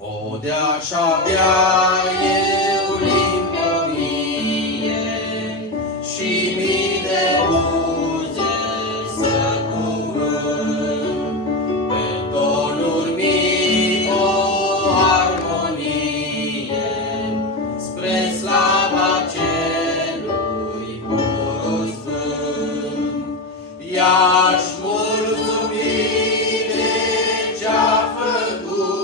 O de-aș avea eu limbi mie și mii de buze să cuvânt, pe tonuri mii o armonie, spre slava celui Purul Sfânt. I-aș mulțumi de ce-a făcut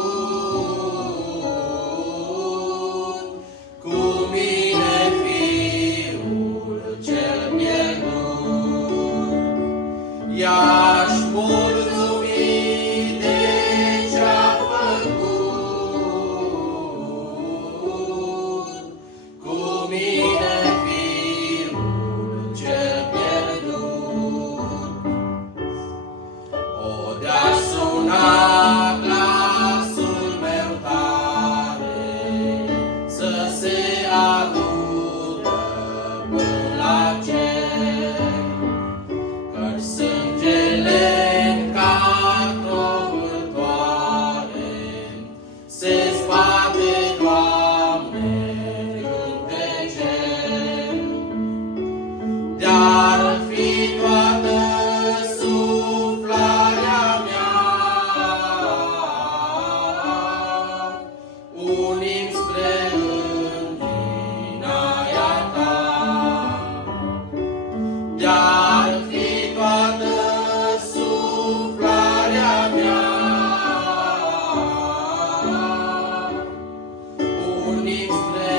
cu mine Fiul cel pierdut. I-aș mulțumi de ce-a făcut cu mine Fiul cel pierdut. O de-aș suna glasul meu tare, să se audă până la cer, căci sângele-n ca trovătoare se zbate, Doamne, între cer. De-ar fi toată suflarea mea unim spre închinarea Ta. De-ar fi toată suflarea mea unim spre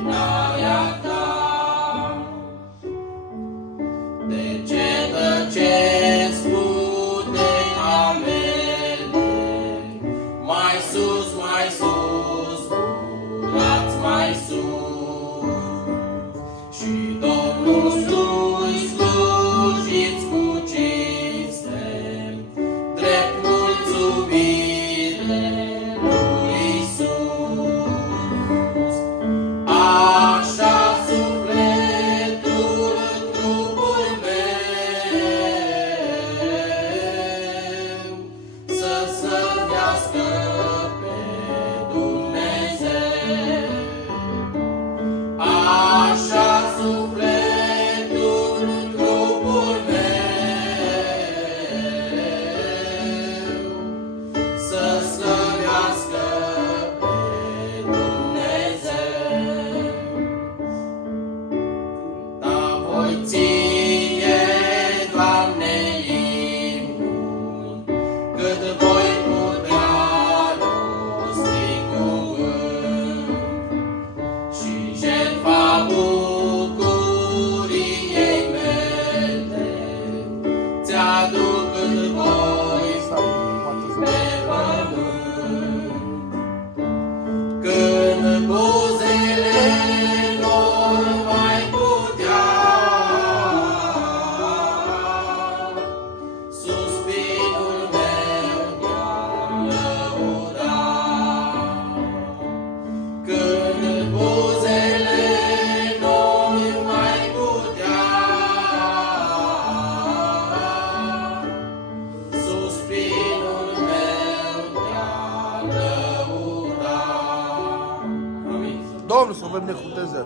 închinarea Ta. De ce tăcesc puterea mele? Mai sus, urați mai sus. Și Domnului slujiți cu cinste, drept mulțumire lui Iisus. Așa sufletul, trupul meu să slăvească pe Dumnezeu. Așa sufletul, trupul meu să slăvească pe Dumnezeu. Da, voi ție, Doamne, imnul, cât voi putea rosti cuvânt, și jertfa bucuriei mele ți-aduc cât voi pe pământ. Când buzele lor mai putea, suspinul meu te-ar lăuda. Când buzele lor mai putea, suspinul meu te-ar lăuda. Amin. Domnul să vă binecuvânteze!